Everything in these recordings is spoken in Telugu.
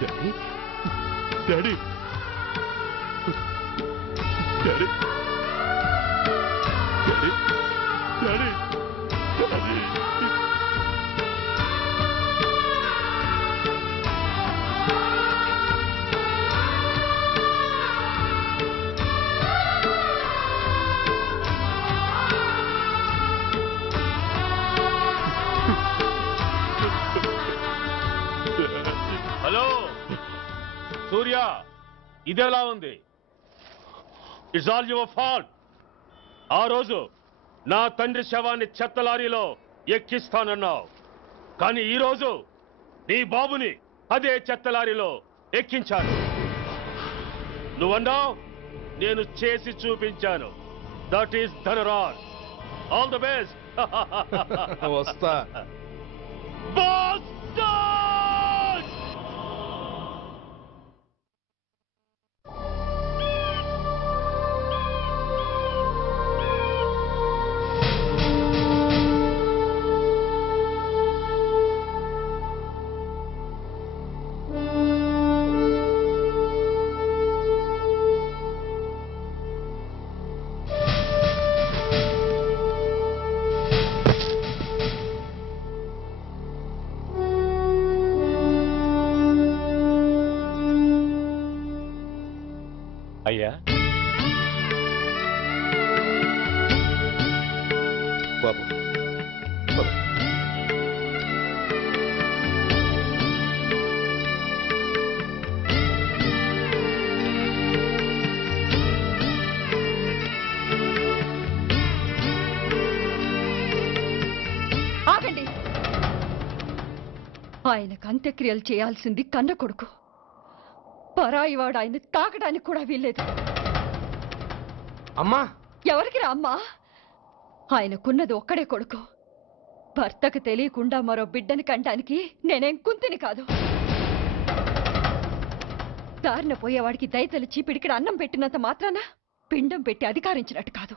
Daddy daddy daddy daddy daddy daddy hello Surya, ఇదెలా ఉంది? It's all your fault. ఆ రోజు నా తండ్రి శవాన్ని చెత్త లారీలో ఎక్కిస్తానన్నావు, కానీ ఈరోజు నీ బాబుని అదే చెత్త లారీలో ఎక్కించాను. నువ్వన్నావు, నేను చేసి చూపించాను. That is Dhanraj. All the best. వస్తా. అయ్యా, బాబు బాబు. ఆగండి. ఆయనకు అంత్యక్రియలు చేయాల్సింది కన్న కొడుకు. పరాయివాడు ఆయన తాకడానికి కూడా వీల్లేదు. అమ్మా, ఎవరికి రా అమ్మా? ఆయనకున్నది ఒక్కడే కొడుకు. భర్తకు తెలియకుండా మరో బిడ్డని కంటానికి నేనేం కుంతిని కాదు. దారిన పోయేవాడికి దయతలిచి పిడికిడ అన్నం పెట్టినంత మాత్రాన పిండం పెట్టి అధికారించినట్టు కాదు.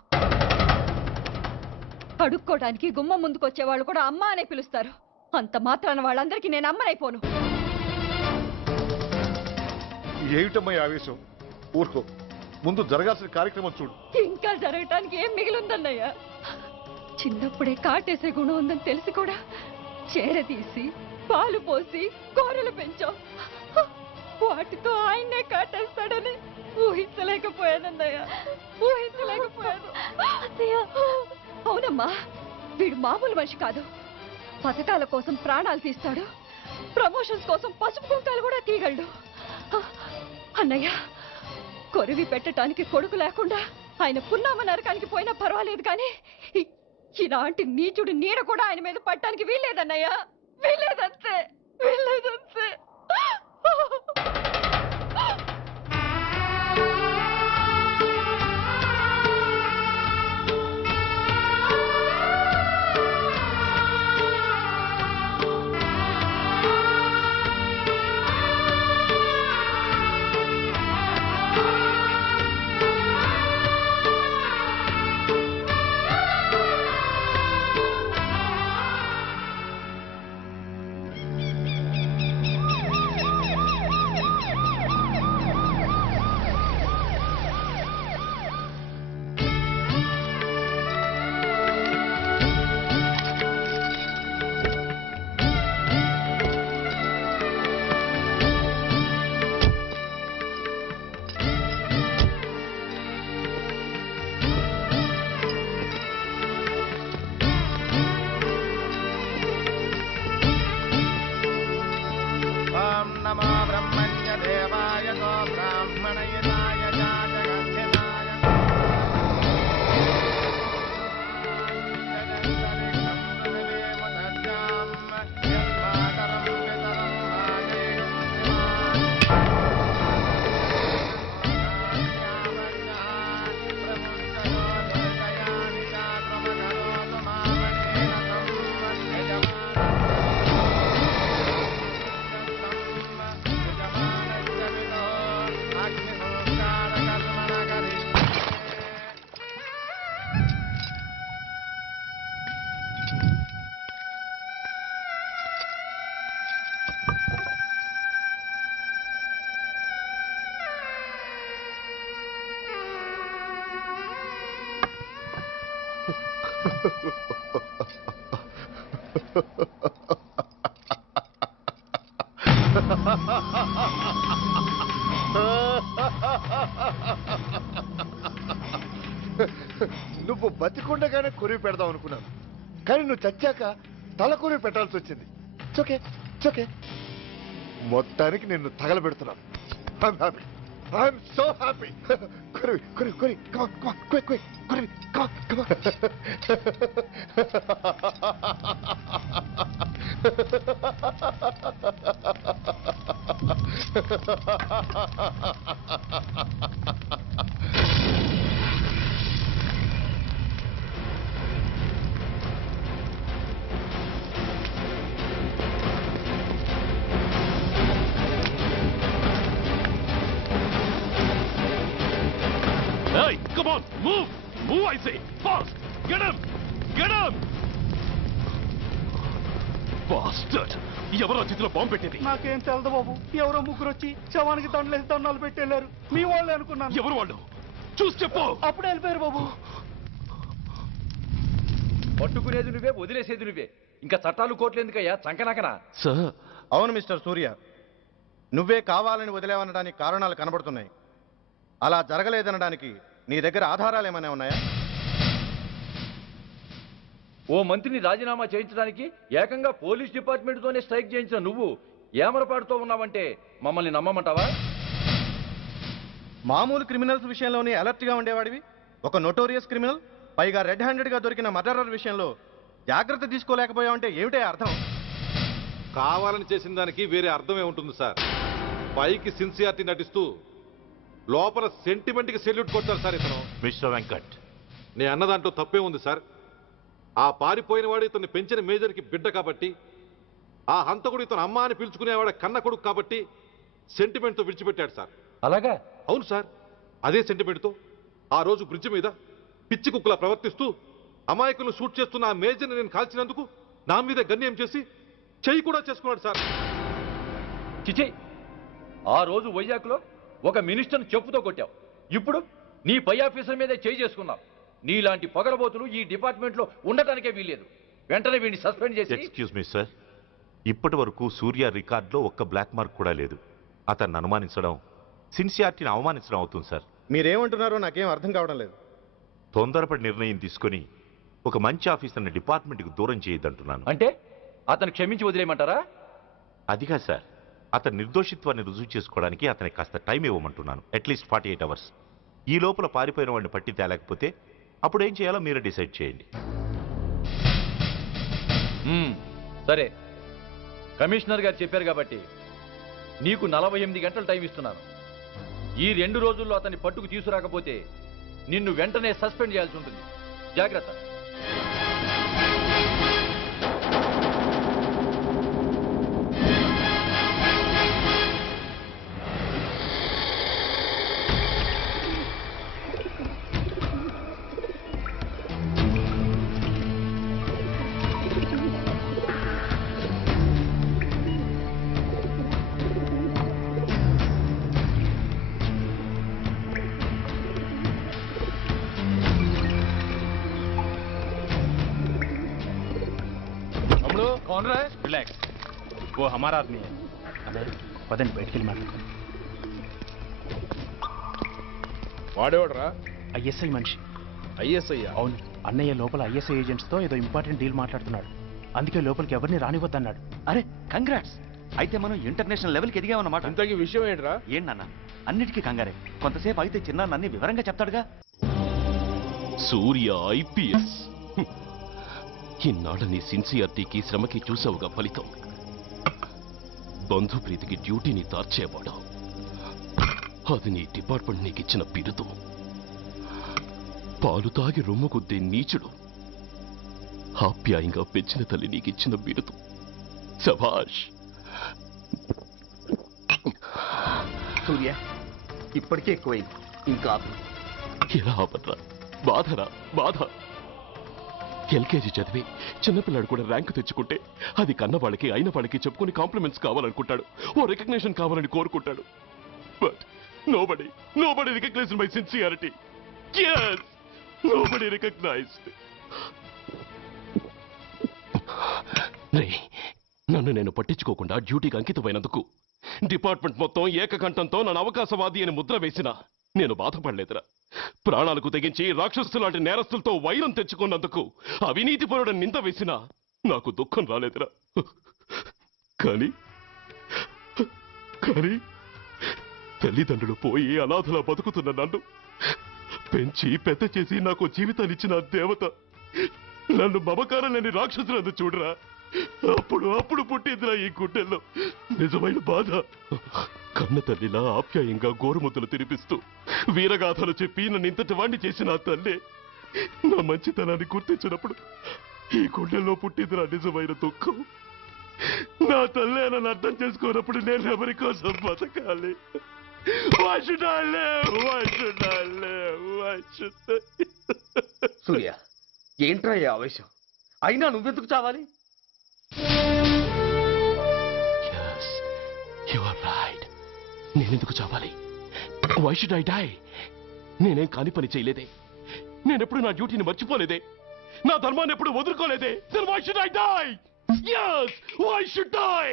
అడుక్కోవడానికి గుమ్మం ముందుకొచ్చేవాళ్ళు కూడా అమ్మ అనే పిలుస్తారు. అంత మాత్రాన వాళ్ళందరికీ నేను అమ్మనైపోను. ఏమిటమ్మా ఆవేశం? ఊరుకో, ముందు జరగాల్సిన కార్యక్రమం చూడు. ఇంకా జరగటానికి ఏం మిగిలిందన్నయ్య? చిన్నప్పుడే కాటేసే గుణం ఉందని తెలిసి కూడా చేరదీసి పాలు పోసి కూరలు పెంచాం. వాటితో ఆయన్నే కాటేస్తాడని ఊహించలేకపోయానన్నయ్య, ఊహించలేకపోయాను. అవునమ్మా, వీడు మామూలు మనిషి కాదు. పథకాల కోసం ప్రాణాలు తీస్తాడు, ప్రమోషన్స్ కోసం పసుపు కుంకాలు కూడా తీయగలడు. అన్నయ్య, కొరివి పెట్టడానికి కొడుకు లేకుండా ఆయన పున్నామ నరకానికి పోయినా పర్వాలేదు, కానీ ఇలాంటి నీచుడు నీడ కూడా ఆయన మీద పట్టడానికి వీల్లేదన్నయ్య, వీల్లేదంతే, వీల్లేదంతే. నువ్వు బతికుండగానే కొరివి పెడదాం అనుకున్నాను, కానీ నువ్వు చచ్చాక తల కొరివి పెట్టాల్సి వచ్చింది. చోకే చోకే, మొత్తానికి నిన్ను తగలబెడుతున్నాను. I'm so happy. కొరివి కొరివి కొరి, కమాన్ కమాన్, క్విక్ క్విక్, కొరివి, come on Hey, come on, move! Move, I say! Fast! Get him! Get him! Bastard! ఎవరో చేతిలో బాంబు పెట్టేది? నాకేం తెలదు బాబు. ఎవరో ముగ్గురు వచ్చి శవానికి దండలేసి దండాలు పెట్టేళ్ళారు. మీ వాళ్ళే అనుకున్నాను. ఎవరు వాళ్ళు? చూసి చెప్పు. అప్పుడే వెళ్ళిపోయారు బాబు. పట్టుకునేది నువ్వే, వదిలేసేది నువ్వే. ఇంకా చట్టాలు కోట్లు ఎందుకయ్యా చంకనకనా? సార్, అవును మిస్టర్ సూర్య, నువ్వే కావాలని వదిలేవనడానికి కారణాలు కనబడుతున్నాయి. అలా జరగలేదనడానికి నీ దగ్గర ఆధారాలు ఏమైనా ఉన్నాయా? ఓ మంత్రిని రాజీనామా చేయించడానికి ఏకంగా పోలీస్ డిపార్ట్మెంట్తోనే స్ట్రైక్ చేయించిన నువ్వు ఏమరపాటుతో ఉన్నావంటే మమ్మల్ని నమ్మమంటావా? మామూలు క్రిమినల్స్ విషయంలోనే అలర్ట్గా ఉండేవాడివి, ఒక నోటోరియస్ క్రిమినల్, పైగా రెడ్ హ్యాండెడ్గా దొరికిన మర్డరర్ విషయంలో జాగ్రత్త తీసుకోలేకపోయావంటే ఏమిటే అర్థం? కావాలని చేసిన దానికి వేరే అర్థమే ఉంటుంది సార్. పైకి సిన్సియారిటీ నటిస్తూ లోపల సెంటిమెంట్కి సెల్యూట్ కొడతారు సార్ ఇతను. మిస్టర్ వెంకట్, నే అన్న దాంట్లో తప్పే ఉంది సార్. ఆ పారిపోయిన వాడు ఇతన్ని పెంచిన మేజర్కి బిడ్డ కాబట్టి, ఆ హంతకుడు ఇతను అమ్మ అని పిలుచుకునేవాడు కన్న కొడుకు కాబట్టి సెంటిమెంట్తో విడిచిపెట్టాడు సార్. అలాగా? అవును సార్, అదే సెంటిమెంట్తో ఆ రోజు బ్రిడ్జ్ మీద పిచ్చి కుక్కలా ప్రవర్తిస్తూ అమాయకులను షూట్ చేస్తున్న ఆ మేజర్ని నేను కాల్చినందుకు నా మీద గన్యం చేసి చెయ్యి కూడా చేసుకున్నాడు సార్. చిచి, ఆ రోజు వైజాగ్లో ఒక మినిస్టర్ని చెప్పుతో కొట్టావు. ఇప్పుడు నీ పై ఆఫీసర్ మీదే చేయి చేసుకున్నావు. నీలాంటి పొగరబోతులు ఈ డిపార్ట్మెంట్లో ఉండటానికే వీల్లేదు. వెంటనే వీడిని సస్పెండ్ చేసి. ఎక్స్క్యూజ్ మీ సార్, ఇప్పటి వరకు సూర్య రికార్డులో ఒక్క బ్లాక్ మార్క్ కూడా లేదు. అతన్ని అనుమానించడం సిన్సియారిటీని అవమానించడం అవుతుంది సార్. మీరేమంటున్నారో నాకేం అర్థం కావడం లేదు. తొందరపడి నిర్ణయం తీసుకొని ఒక మంచి ఆఫీసర్ని డిపార్ట్మెంట్కి దూరం చేయొద్దంటున్నాను. అంటే అతను క్షమించి వదిలేయమంటారా? అదిగా సార్, అతని నిర్దోషిత్వాన్ని రుజువు చేసుకోవడానికి అతనికి కాస్త టైం ఇవ్వమంటున్నాను. At least 48 hours. ఈ లోపల పారిపోయిన వాడిని పట్టి తేలేకపోతే అప్పుడు ఏం చేయాలో మీరే డిసైడ్ చేయండి. సరే, కమిషనర్ గారు చెప్పారు కాబట్టి నీకు 48 గంటలు టైం ఇస్తున్నాను. ఈ 2 రోజుల్లో అతన్ని పట్టుకు తీసుకురాకపోతే నిన్ను వెంటనే సస్పెండ్ చేయాల్సి ఉంటుంది. జాగ్రత్త. कौन रहा है? रिलैक्स, वो हमारा आदमी है. अबे पदन बैठ के मार. వాడేవాడరా? ఐఎస్ఐ మనిషి. ఐఎస్ఐ? అవును, అన్నయ్య లోపల ఐఎస్ఐ ఏజెంట్స్ తో ఏదో ఇంపార్టెంట్ డీల్ మాట్లాడుతున్నాడు. అందుకే లోపలికి ఎవరిని రానివద్దన్నాడు. అరే కంగ్రాట్స్, అయితే మనం ఇంటర్నేషనల్ లెవెల్కి ఎదిగామన్నమాట. ఇంతకీ విషయం ఏంట్రా? ఏంటన్నా అన్నిటికీ కంగారే. కొంతసేపు అయితే చిన్న అన్ని వివరంగా చెప్తాడుగా. సూర్య ఐపీఎస్. ఇన్నాళ్ళ నీ సిన్సియారిటీకి శ్రమకి చూసావుగా ఫలితం. బంధుప్రీతికి డ్యూటీని తార్చేవాడు. అది నీ డిపార్ట్మెంట్ నీకిచ్చిన బిరుదు. పాలు తాగి రొమ్ము కొద్దే నీచుడు ఆప్యాయంగా పెంచిన తల్లి నీకిచ్చిన బిరుదు. శభాష్. సూర్య ఇప్పటికే ఎక్కువైంది, ఇంకా ఎలా ఆపట్రా? బాధరా బాధ. ఎల్కేజీ చదివి చిన్నపిల్లాడు కూడా ర్యాంకు తెచ్చుకుంటే అది కన్న వాళ్ళకి అయిన వాళ్ళకి చెప్పుకుని కాంప్లిమెంట్స్ కావాలనుకుంటాడు, ఓ రికగ్నిషన్ కావాలని కోరుకుంటాడు. But nobody recognized my sincerity. Yes, nobody recognized. రే, నన్ను నేను పట్టించుకోకుండా డ్యూటీకి అంకితమైనందుకు డిపార్ట్మెంట్ మొత్తం ఏకకంఠంతో నన్ను అవకాశవాది అని ముద్ర వేసినా నేను బాధపడలేదురా. ప్రాణాలకు తెగించి రాక్షసులు లాంటి నేరస్తులతో వైరం తెచ్చుకున్నందుకు అవినీతిపరుడు నింద వేసినా నాకు దుఃఖం రాలేదురా. కానీ కానీ తల్లిదండ్రులు పోయి అనాథలా బతుకుతున్న నన్ను పెంచి పెద్ద చేసి నాకు జీవితాన్నిచ్చిన దేవత నన్ను మమకారం లేని రాక్షసులందు చూడరా. అప్పుడు పుట్టిందిరా ఈ గుండెల్లో నిజమైన బాధ. కన్న తల్లిలా ఆప్యాయంగా గోరుముద్దలు తినిపిస్తూ వీరగాథలు చెప్పి నన్ను ఇంతటి వాణ్ణి చేసిన ఆ తల్లే నా మంచితనాన్ని గుర్తించినప్పుడు ఈ గుండెల్లో పుట్టిందిరా నిజమైన దుఃఖం. నా తల్లే నన్ను అర్థం చేసుకోనప్పుడు నేను ఎవరి కోసం బతకాలి? సూర్య, ఏంట్రా ఈ ఆవేశం? అయినా నువ్వెందుకు చావాలి? నేనెందుకు చావాలి? Why should I die? నేనేం కాని పని చేయలేదే. నేనెప్పుడు నా డ్యూటీని మర్చిపోలేదే. నా ధర్మాన్ని ఎప్పుడు వదులుకోలేదే. Then why should I die? Yes, why should I?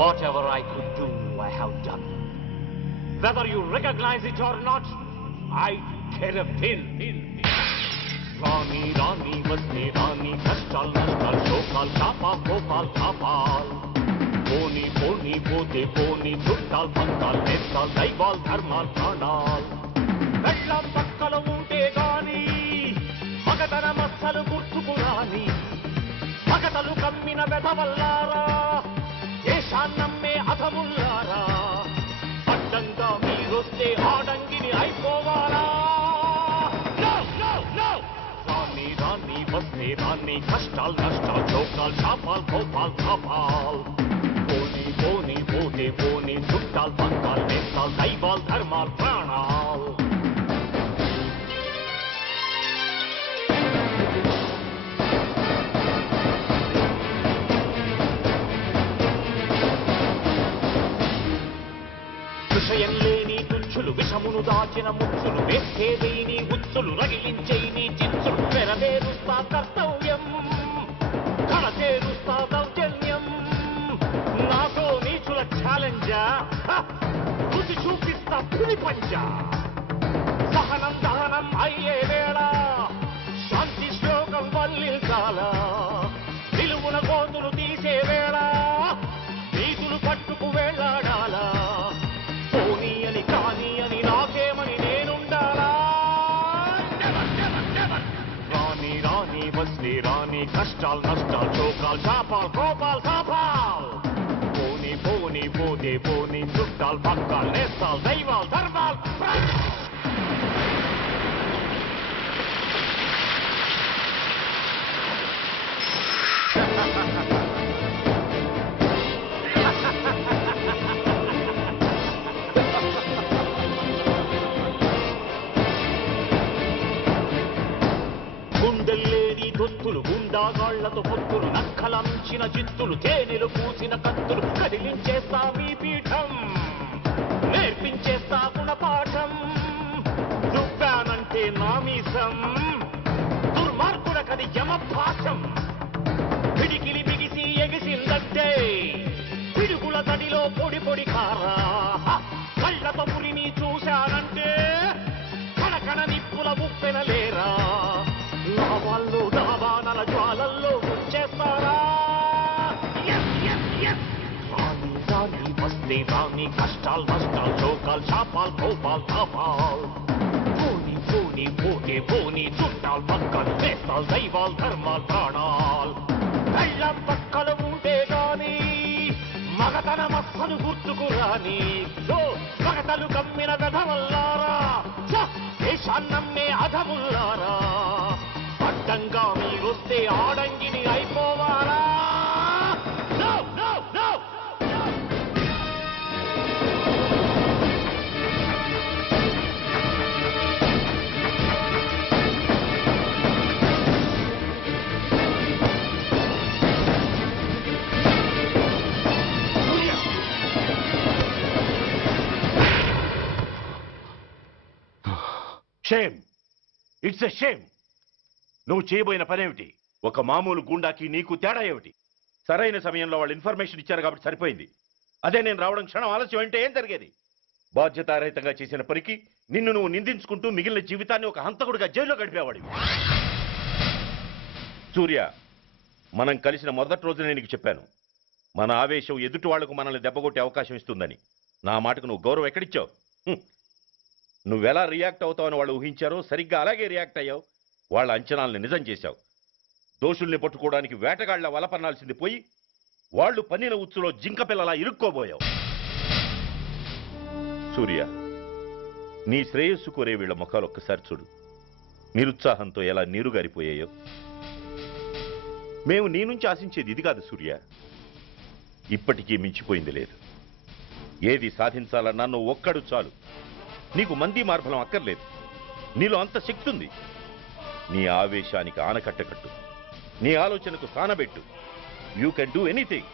Whatever I could do, I have done. Whether you recognize it or not, I care a pin. Rani, Rani, Vasni, Rani, Kashtal, Nashtal, Shokal, Kapal, Kopal, Kapal. Poni, Poni, Pote, Poni, Chuttal, Pankal, Nestal, Daival, Dharmal, Pranal. Vellam Pakkala Unte Gani, Magadana Massalu Gurtukurani, Magatalu Kammina Vedavallara, Deshannamme Athamullara, Paddanga Meeroste Adangini Aipovara. Rani, Rani, Vasni, Rani, Kashtal, Nashtal, Chokal, Chapal, Kopal, Kapal. Poni, Poni, Pote, Poni, Chuttal, Pankal, Nestal, Daival, Dharmal, Pranal. విషయం లేని తుచ్చులు విషమును దాచిన ముచ్చులు వేస్తేదేని ఉచ్చులు రగిలించేని చిచ్చులు నెరవేరుస్తా కర్తవ్యం కడచేరుస్తా దౌర్జన్యం నాతో నీచుల ఛాలెంజా రుచి చూపిస్తా పులి పంజా సహనం దహనం అయ్యే వేళ శాంతి శ్లోకం వల్లించాల నిలువున గోతులు తీసే వేళ నీతులు పట్టుకు వేళ్లాడాలా పోనీ అని కానీ అని నాకేమని నేనుండాలా రాణి రాణి వస్ని రాణి కష్టాలు నష్టాలు చోకాలు చాపాలు కోపాలు కాపాలు పోనీ పోనీ పోతే పోనీ చుట్టాలు పక్కాలు నేస్తాలు దైవాలు ధర్మాలు గుండెల్లేని దొత్తులు గుండాగాళ్లతో పొత్తులు నక్కలంచిన చిత్తులు తేనెలు పూసిన కత్తులు కదిలించేస్తా మీ పీఠం నేర్పించేస్తా గుణపాఠం దుబ్బానంటే నామీసం దుర్మార్గులకది యమపాఠం పిడికిలి బిగిసి ఎగిసిందంటే పిడుగుల తడిలో పొడి పొడి కారా కళ్ళతో పులిని చూశానంటే కణకణ నిప్పుల ముప్పెనలేరా లావాల్లో దావానల జ్వాలల్లో ముంచేస్తారా రాణి రాణి వస్తే రాణి కష్టాలు నష్టాలు చోకాలు చాపాలు కోపాలు తాపాలు పోనీ పోనీ పోతే పోనీ చుట్టాలు పక్కలు వేస్తాలు దైవాలు ధర్మాలు ప్రాణాలు కళ్ళం పక్కలు ఉంటే గాని మగతన మస్సలు గుర్తుకు రాని మగతలు కమ్మిన వెధవల్లారా దేశాన్నమ్మే అధముల్లారా అడ్డంగా మీరొస్తే ఆడంగిని అయిపోవాలా షేమ్, ఇట్స్ ఎ షేమ్. నువ్వు చేయబోయిన పనేమిటి? ఒక మామూలు గూండాకి నీకు తేడా ఏమిటి? సరైన సమయంలో వాళ్ళు ఇన్ఫర్మేషన్ ఇచ్చారు కాబట్టి సరిపోయింది. అదే నేను రావడం క్షణం ఆలస్యం అంటే ఏం జరిగేది? బాధ్యతారహితంగా చేసిన పనికి నిన్ను నువ్వు నిందించుకుంటూ మిగిలిన జీవితాన్ని ఒక హంతకుడిగా జైల్లో గడిపేవాడివి. సూర్య, మనం కలిసిన మొదటి రోజునే నీకు చెప్పాను, మన ఆవేశం ఎదుటి వాళ్లకు మనల్ని దెబ్బకొట్టే అవకాశం ఇస్తుందని. నా మాటకు నువ్వు గౌరవం ఎక్కడిచ్చావు? నువ్వెలా రియాక్ట్ అవుతావని వాళ్ళు ఊహించారో సరిగ్గా అలాగే రియాక్ట్ అయ్యావు. వాళ్ళ అంచనాల్ని నిజం చేశావు. దోషుల్ని పట్టుకోవడానికి వేటగాళ్ల వలపన్నాల్సింది పోయి వాళ్ళు పన్నిన ఉచ్చులో జింక పిల్లలా ఇరుక్కోబోయావు. సూర్య, నీ శ్రేయస్సు కోరే వీళ్ల ముఖాలు ఒక్కసారి చూడు. నిరుత్సాహంతో ఎలా నీరుగారిపోయాయో. మేము నీ నుంచి ఆశించేది ఇది కాదు సూర్య. ఇప్పటికీ మించిపోయింది లేదు. ఏది సాధించాలన్నా నువ్వు ఒక్కడు చాలు. నీకు మంది మార్బలం అక్కర్లేదు. నీలో అంత శక్తి ఉంది. నీ ఆవేశానికి ఆనకట్ట కట్టు. నీ ఆలోచనకు సానబెట్టు. You can do anything.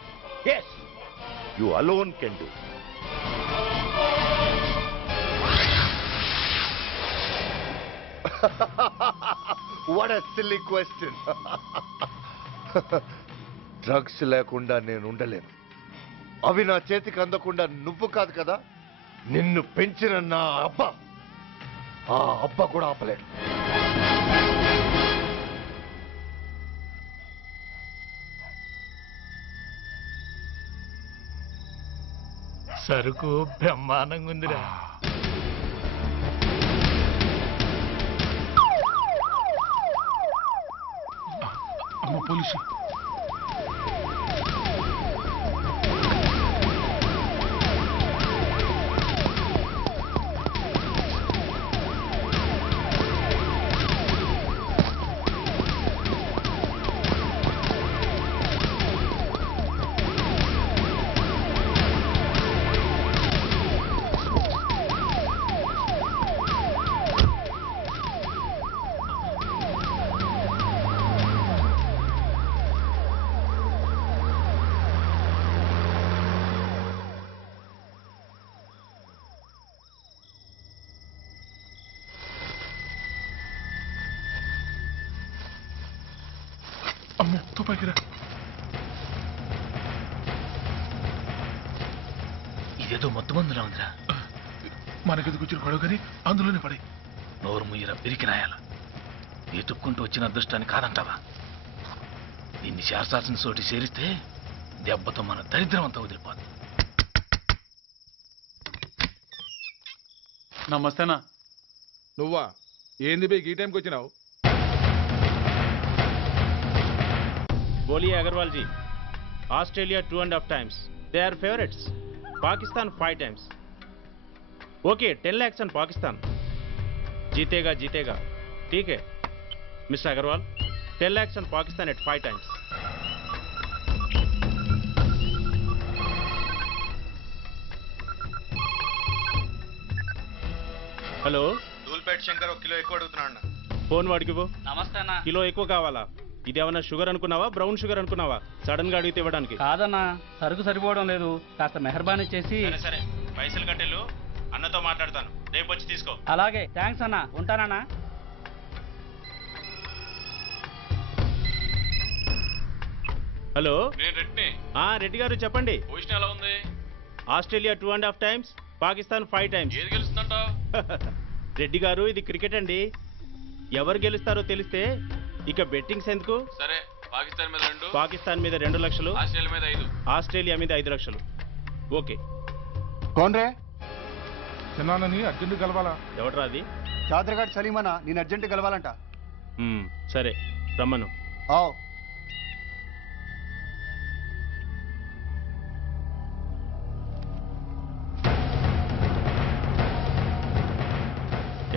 Yes, you alone can do. What a silly question. Drugs లేకుండా నేను ఉండలేను. అవి నా చేతికి అందకుండా నువ్వు కాదు కదా, నిన్ను పెంచిన నా అబ్బ, ఆ అబ్బ కూడా ఆపలేడు. సరుకు బ్రహ్మాండంగా ఉందిరా. అమ్మ పోలీసు. అమ్మో తుపాకిరా. ఇదేదో మొత్తం మందులా ఉందిరా. మనకెందుకు వచ్చిన గొడవ కానీ అందులోనే పడి. నోరు ముయ్యరా పిరికి రాయాల. ఎతుక్కుంటూ వచ్చిన అదృష్టాన్ని కాదంటావా? దీన్ని శాస్త్రాసిన చోటి చేరిస్తే దెబ్బతో మన దరిద్రం అంతా వదిలిపోదు. నమస్తేనా. నువ్వా? ఏంది బే ఈ టైంకి వచ్చినావు? बोलिए Agarwal ji. Australia 2.5 times. They are favorites. Pakistan 5 times. Okay, 10 lakhs on Pakistan. जीतेगा जीतेगा. ठीक है mister Agarwal. 10 lakhs on Pakistan at 5 times. Hello, Dhoolpet Shankar 1 kilo ఎక్కువ అడుగుతున్నాడు. ఫోన్ వాడికి పో. నమస్తే అన్న. కిలో ఎక్కువ కావాలా? ఇదేమన్నా షుగర్ అనుకున్నావా, బ్రౌన్ షుగర్ అనుకున్నావా? సడన్ గా అడిగితే ఇవ్వడానికి కాదన్నా, సరుకు సరిపోవడం లేదు. కాస్త మెహర్బానీ చేసి. సరే పైసలు కట్టెలు, అన్నతో మాట్లాడతాను. రేపు వచ్చి తీసుకో. అలాగే, థ్యాంక్స్ అన్న. ఉంటానన్నా. హలో, నేను రెడ్డిని. రెడ్డి గారు చెప్పండి. పొజిషన్ ఎలా ఉంది? Australia 2.5 times, Pakistan 5 times. ఏది గెలుస్తుందంట? రెడ్డి గారు, ఇది క్రికెట్ అండి. ఎవరు గెలుస్తారో తెలిస్తే ఇక బెట్టింగ్స్ ఎందుకు? సరే, పాకిస్తాన్ మీద 2, పాకిస్తాన్ మీద 2 లక్షలు, ఆస్ట్రేలియా మీద 5, ఆస్ట్రేలియా మీద 5 లక్షలు. ఓకే. కోన్రే చిన్నానని అర్జెంట్ కలవాలా? ఎవట్రా అది? చాదరగాడ్ సలీమనా, నేను అర్జెంట్ కలవాలంట. సరే రమ్మను.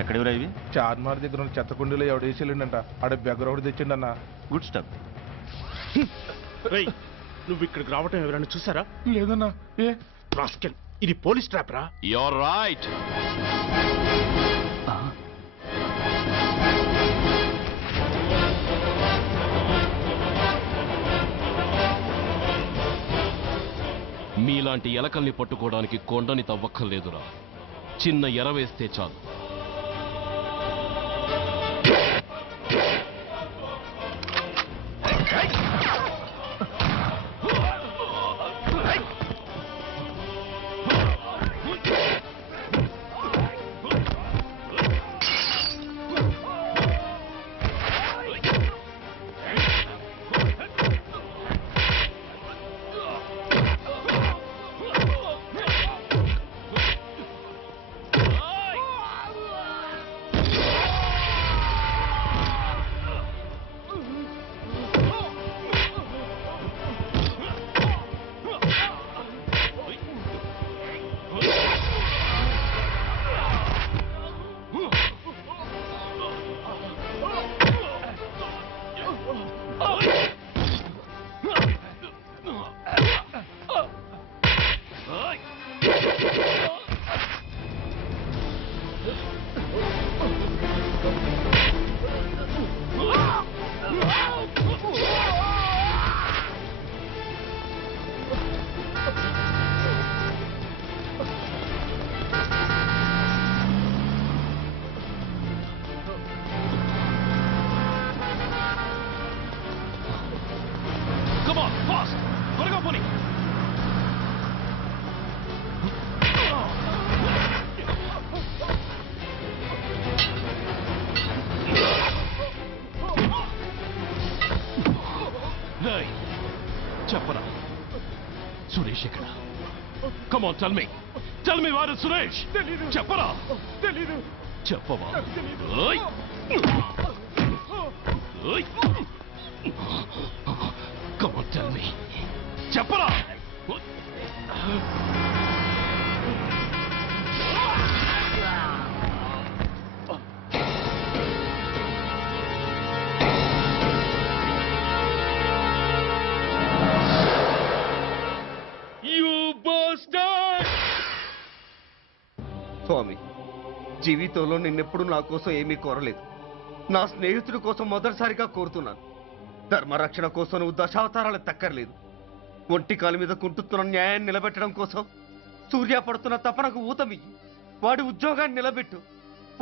ఎక్కడెవరా ఇవి? చార్మార్ దగ్గర ఉన్న చెత్త కుండీలో ఎవడు వేసేళ్ళంట. ఆడ బెగ్గర ఒకటి తెచ్చిండన్నా. Good stuff. నువ్వు ఇక్కడికి రావటం ఎవరైనా చూసారా? లేదన్నా. ఏ రాస్కెల్, ఇది పోలీస్ ట్రాప్ రా. You're right. మీలాంటి ఎలకల్ని పట్టుకోవడానికి కొండని తవ్వక్కర్లేదురా. చిన్న ఎర వేస్తే చాలు. చెప్పరా సురేష్ ఎక్కడ? Come on, tell me where is Suresh? చెప్పరా? తెలీదు. చెప్పవా? ఓయ్ ఓయ్ Come on, tell me. చెప్పరా? స్వామి, జీవితంలో నిన్నెప్పుడు నా కోసం ఏమీ కోరలేదు. నా స్నేహితుడి కోసం మొదటిసారిగా కోరుతున్నాను. ధర్మరక్షణ కోసం నువ్వు దశావతారాలు తక్కర్లేదు. ఒంటి కాలు మీద కుంటుతున్న న్యాయాన్ని నిలబెట్టడం కోసం సూర్య పడుతున్న తపనకు ఊతమియ్యి. వాడి ఉద్యోగాన్ని నిలబెట్టు.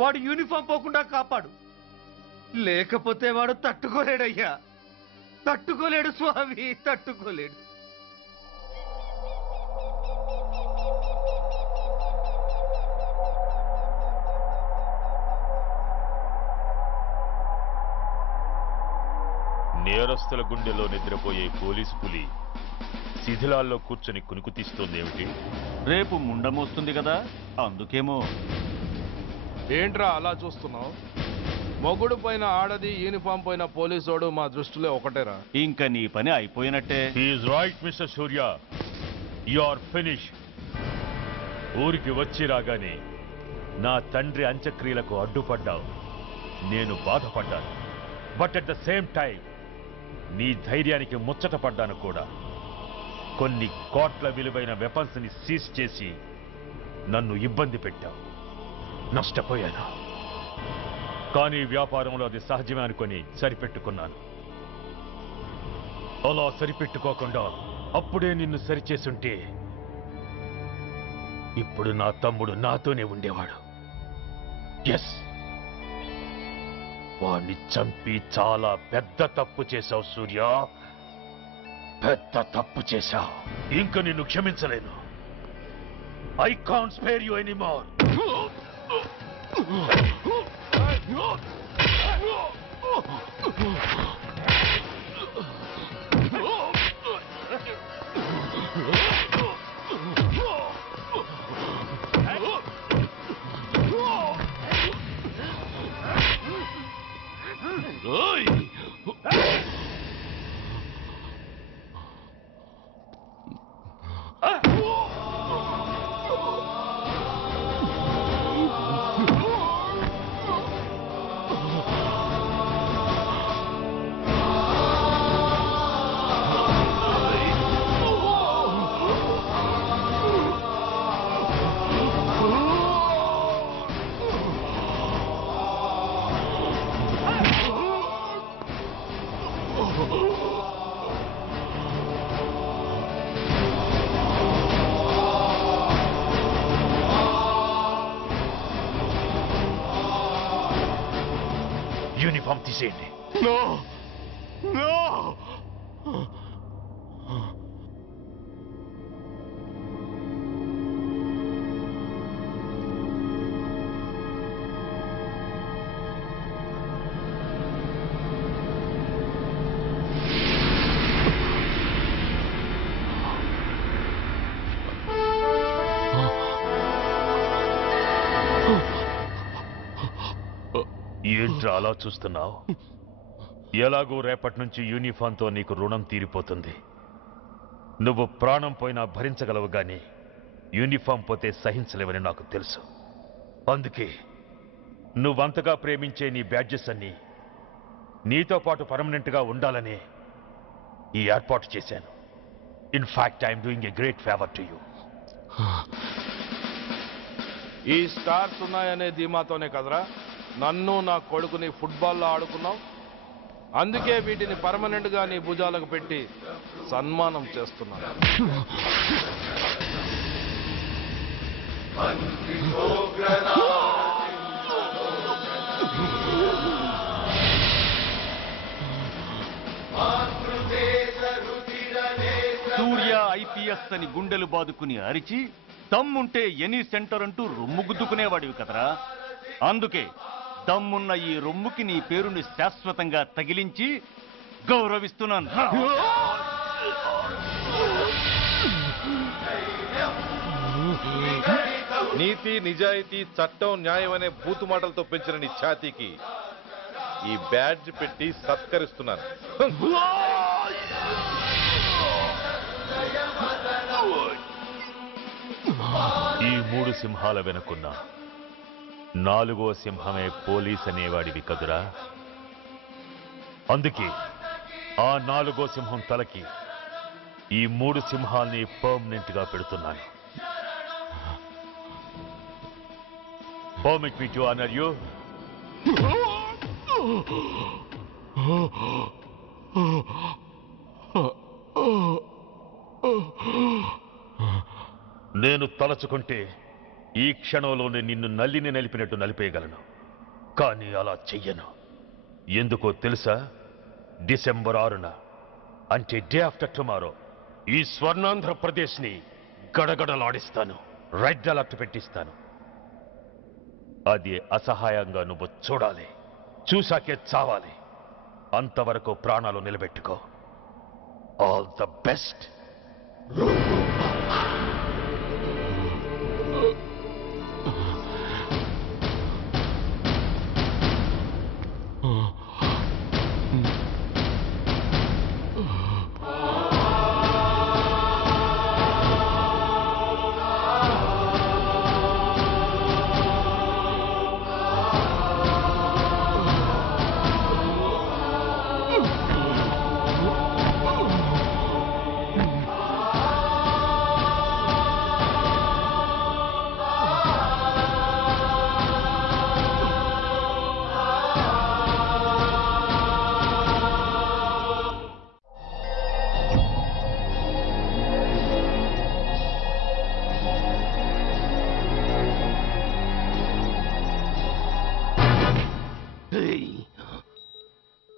వాడు యూనిఫామ్ పోకుండా కాపాడు. లేకపోతే వాడు తట్టుకోలేడయ్యా, తట్టుకోలేడు స్వామి, తట్టుకోలేడు. నేరస్తుల గుండెలో నిద్రపోయే పోలీసు పులి శిథిలాల్లో కూర్చొని కునుకు తీస్తోందేమిటి? రేపు ముండమొస్తుంది కదా, అందుకేమో. ఏంట్రా అలా చూస్తున్నావు? మొగుడు పైన ఆడది, యూనిఫామ్ పైన పోలీసోడు మా దృష్టిలో ఒకటేరా. ఇంకా నీ పని అయిపోయినట్టే. Is right mister Surya, you are finish. ఊరికి వచ్చి రాగానే నా తండ్రి అంత్యక్రియలకు అడ్డుపడ్డావు. నేను బాధపడ్డాను. But at the same time నీ ధైర్యానికి ముచ్చట పడ్డాను కూడా. కొన్ని కోట్ల విలువైన వెపన్స్ ని సీజ్ చేసి నన్ను ఇబ్బంది పెట్టావు. నష్టపోయాను. కానీ వ్యాపారంలో అది సహజమే అనుకొని సరిపెట్టుకున్నాను. అలా సరిపెట్టుకోకుండా అప్పుడే నిన్ను సరిచేసుంటే ఇప్పుడు నా తమ్ముడు నాతోనే ఉండేవాడు. ఎస్, వాణ్ణి చంపి చాలా పెద్ద తప్పు చేశావు సూర్య, పెద్ద తప్పు చేశావు. ఇంక నిన్ను క్షమించలేను. I can't spare you anymore. Uniform తీసేయండి. No no. ఏంట్రా అలా చూస్తున్నావు? ఎలాగో రేపటి నుంచి యూనిఫామ్తో నీకు రుణం తీరిపోతుంది. నువ్వు ప్రాణం పోయినా భరించగలవు గాని యూనిఫామ్ పోతే సహించలేవని నాకు తెలుసు. అందుకే నువ్వంతగా ప్రేమించే నీ బ్యాడ్జెస్ అన్ని నీతో పాటు పర్మనెంట్గా ఉండాలని ఈ ఏర్పాటు చేశాను. In fact I'm doing a great favour to you. ఈ స్టార్స్ ఉన్నాయనే ధీమాతోనే కదరా నన్ను నా కొడుకుని ఫుట్బాల్లో ఆడుకున్నావు. అందుకే వీటిని పర్మనెంట్ గా నీ భుజాలకు పెట్టి సన్మానం చేస్తున్నాను. సూర్య ఐపీఎస్ అని గుండెలు బాదుకుని అరిచి దమ్ముంటే ఎనీ సెంటర్ అంటూ రొమ్ము గుద్దుకునేవాడివి కదరా. అందుకే దమ్మున్న ఈ రొమ్ముకి నీ పేరుని శాశ్వతంగా తగిలించి గౌరవిస్తున్నాను. నీతి నిజాయితీ చట్టం న్యాయం అనే బూతు మాటలతో పెంచిన నీ ఛాతీకి ఈ బ్యాడ్జ్ పెట్టి సత్కరిస్తున్నాను. ఈ 3 సింహాల వెనుకున్న 4వ సింహమే పోలీస్ అనేవాడివి కదురా. అందుకే ఆ 4వ సింహం తలకి ఈ 3 సింహాల్ని పర్మనెంట్ గా పెడుతున్నాను. Permit me to honor you. నేను తలచుకుంటే ఈ క్షణంలోనే నిన్ను నల్లిని నలిపినట్టు నలిపేయగలను. కానీ అలా చెయ్యను. ఎందుకో తెలుసా? డిసెంబర్ 6న అంటే డే ఆఫ్టర్ టుమారో ఈ స్వర్ణాంధ్రప్రదేశ్ని గడగడలాడిస్తాను. రెడ్ అలర్ట్ పెట్టిస్తాను. అది అసహాయంగా నువ్వు చూడాలి. చూశాకే చావాలి. అంతవరకు ప్రాణాలు నిలబెట్టుకో. All the best.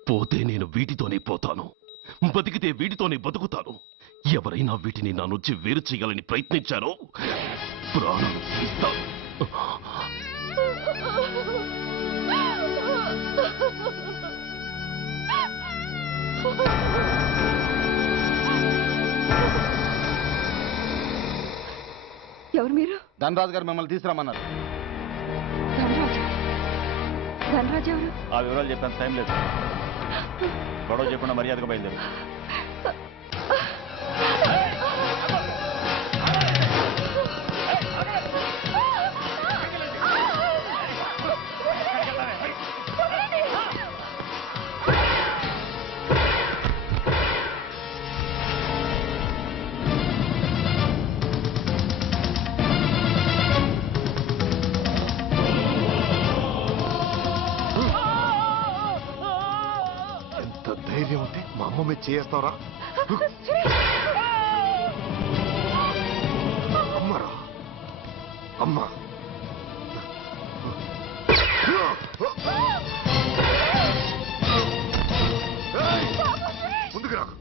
పోతే నేను వీటితోనే పోతాను, బతికితే వీటితోనే బతుకుతాను. ఎవరైనా వీటిని నా నుంచి వేరు చేయాలని ప్రయత్నించారో ప్రాణాలు తీస్తాను. ఎవరు మీరు? ధనరాజు గారు మిమ్మల్ని తీసుకురామన్నారు. ధనరాజు ఎవరు? ఆ వివరాలు చెప్పాను, టైం లేదు. గొడవ చెప్పకుండా మర్యాదగా బయలుదేరు. ధైర్యం ఉంటే మా అమ్మ మీద చేస్తావరా? అమ్మరా అమ్మ ముందుకు రాకు.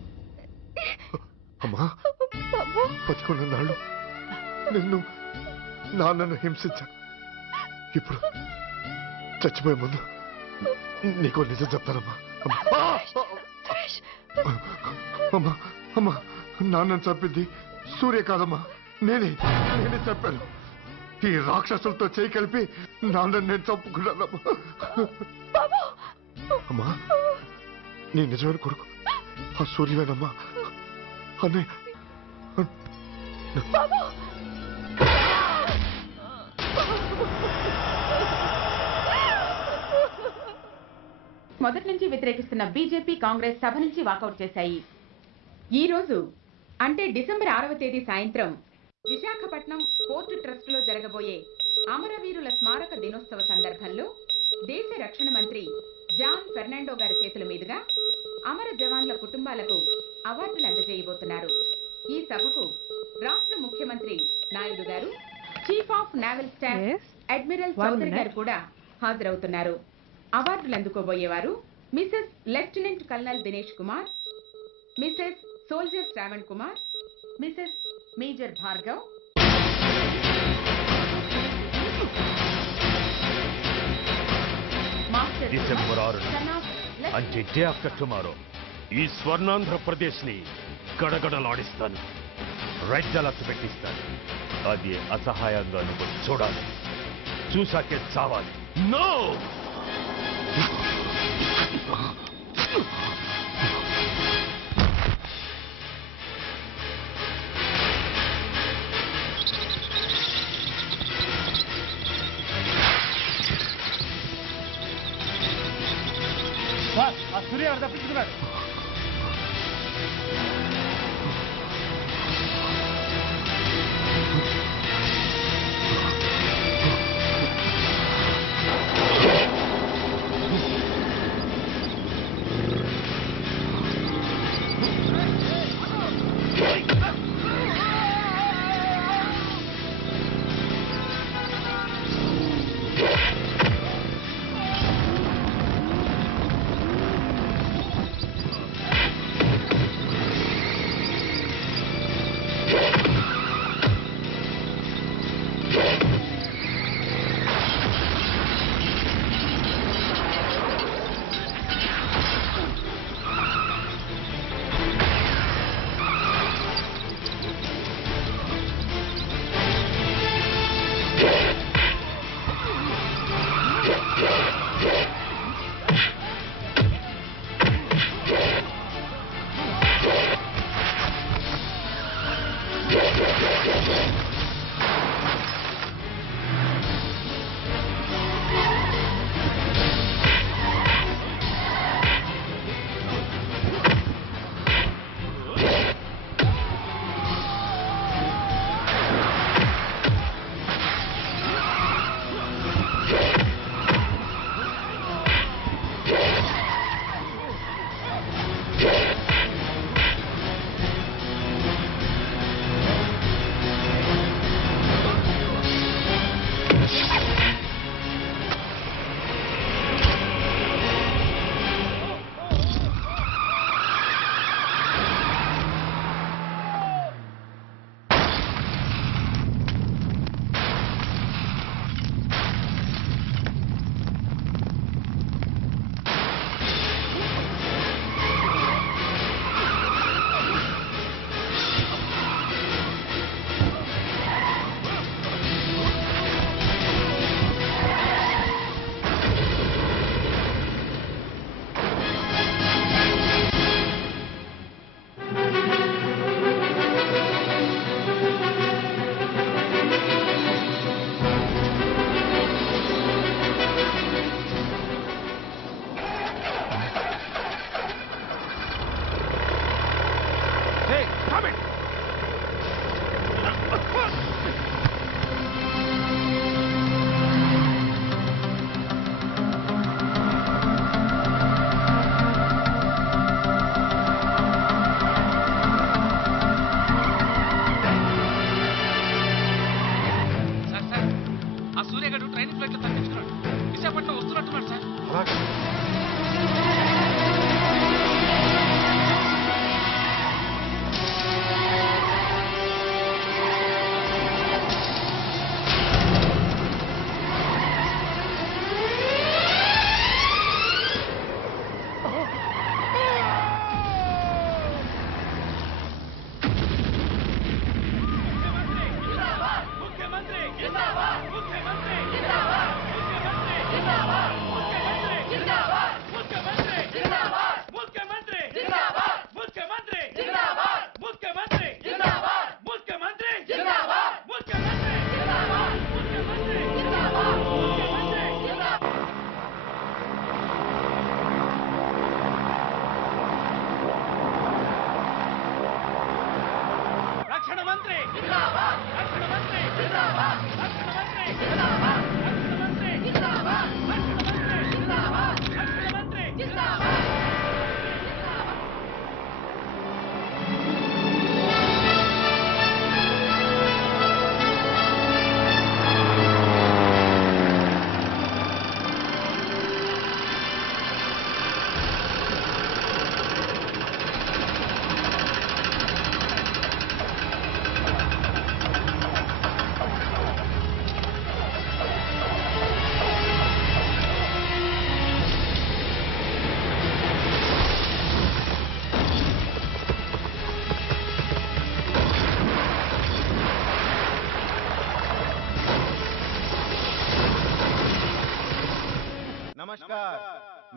అమ్మా, బతికున్న నాళ్ళు నిన్ను నాన్నను హింసించాను. ఇప్పుడు చచ్చిపోయే ముందు నీకో నిజం చెప్తానమ్మా. అమ్మా అమ్మా, నాన్నని చంపింది సూర్య కాదమ్మా, నేనే చంపాను. ఈ రాక్షసులతో చేయి కలిపి నాన్నని నేను చంపుకున్నానమ్మా. అమ్మా, నీ నిజమైన కొడుకు ఆ సూర్యవేనమ్మా. అన్నయ్య మొదటి నుంచి వ్యతిరేకిస్తున్న బీజేపీ, కాంగ్రెస్ సభ నుంచి వాకౌట్ చేశాయి. ఈ రోజు అంటే డిసెంబర్ 6వ తేదీ సాయంత్రం విశాఖపట్నం పోర్టు ట్రస్టులో జరగబోయే అమరవీరుల స్మారక దినోత్సవ సందర్భంలో దేశ రక్షణ మంత్రి జాన్ ఫెర్నాండో గారి చేతుల మీదుగా అమర జవాన్ల కుటుంబాలకు అవార్డులు అందజేయబోతున్నారు. ఈ సభకు రాష్ట్ర ముఖ్యమంత్రి నాయుడు గారు, chief of naval staff admiral Chaudhary గారు కూడా హాజరవుతున్నారు. అవార్డులు అందుకోబోయేవారు Mrs lieutenant colonel Dinesh Kumar, Mrs soldier Shravan Kumar, Mrs major Bhargav, December 6 అంటే డే ఆఫ్టర్ టుమారో ఈ స్వర్ణాంధ్రప్రదేశ్ ని గడగడలాడిస్తాను. రెడ్ అలర్ట్ పెట్టిస్తాను. అది అసహాయంగా నువ్వు చూడాలి. చూసాకే చావాలి. నో! ఆ సూర్య తప్పించుకున్నాడు.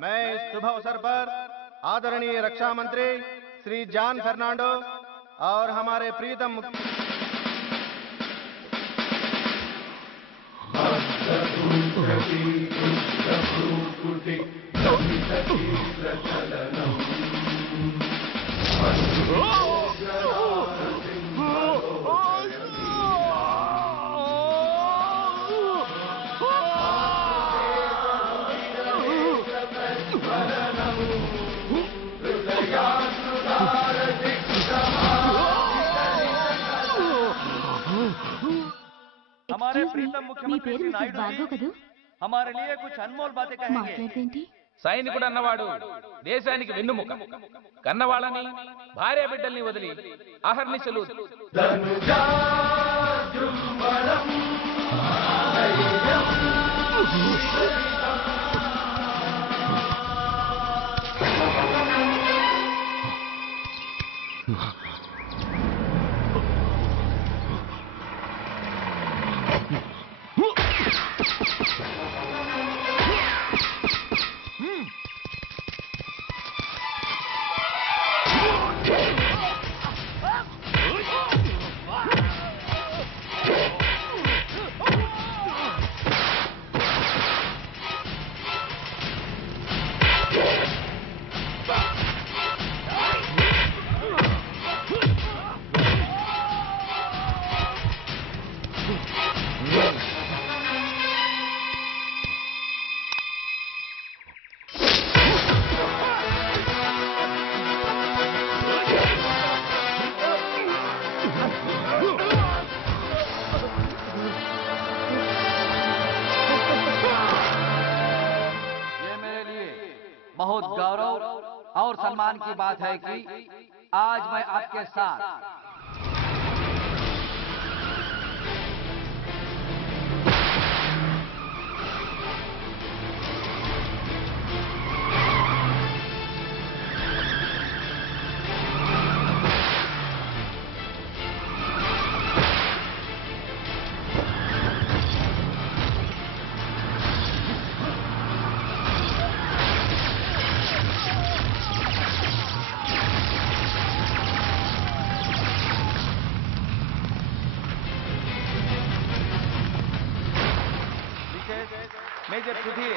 मैं इस शुभ अवसर पर आदरणीय रक्षा मंत्री श्री जॉन फर्नांडो और हमारे प्रीतम हमारे प्रीतम मुख्यमंत्री श्री नायडू जी हमारे लिए कुछ अनमोल बातें कहेंगे। సైనికుడు అన్నవాడు దేశానికి వెన్నుముక. కన్నవాళ్ళని భార్య బిడ్డల్ని వదిలి అహర్నిశలు बहुत गौरव और सम्मान की बात है कि आज मैं आपके साथ major Sudhir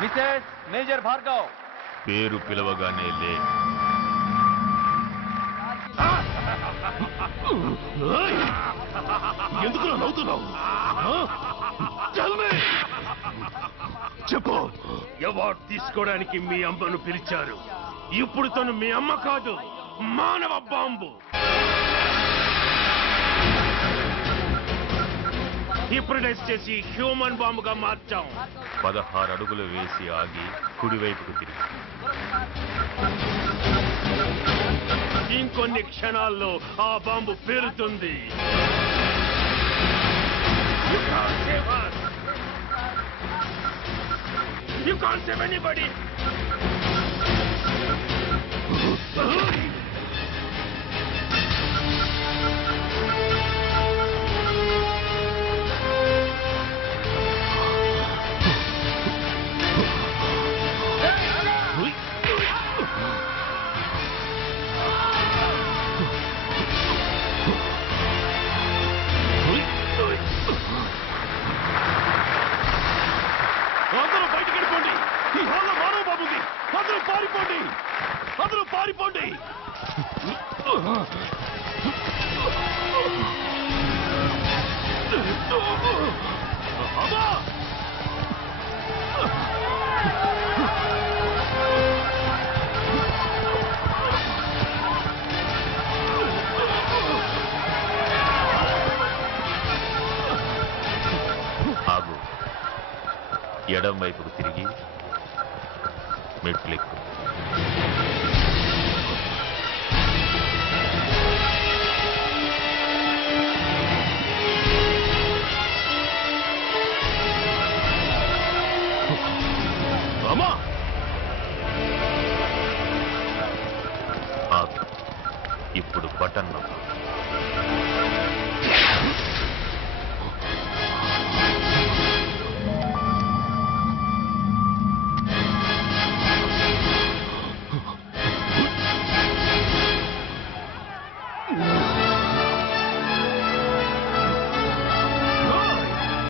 missus major Bhargav పేరు పిలవగానే లే. ఎందుకు నవ్వుతున్నావు? చెప్పు. అవార్డు తీసుకోవడానికి మీ అమ్మను పిలిచారు. ఇప్పుడు తను మీ అమ్మ కాదు, మానవ బాంబు. హిప్నటైజ్ చేసి హ్యూమన్ బాంబుగా మార్చాం. 16 అడుగులు వేసి ఆగి కుడివైపుకు తిరిగి ఇంకొన్ని క్షణాల్లో ఆ bomb పేలుతుంది. You can't save us. You can't save anybody. అందరూ బయటికి వెళ్ళిపోండి. ఈ హాల్లో మానవ బాబు ఉంది. అందరూ పారిపోండి. అందరూ పారిపోండి. అమ్మా! ఆగు. ఎడం వైపుకు తిరిగి మెట్లెక్కు.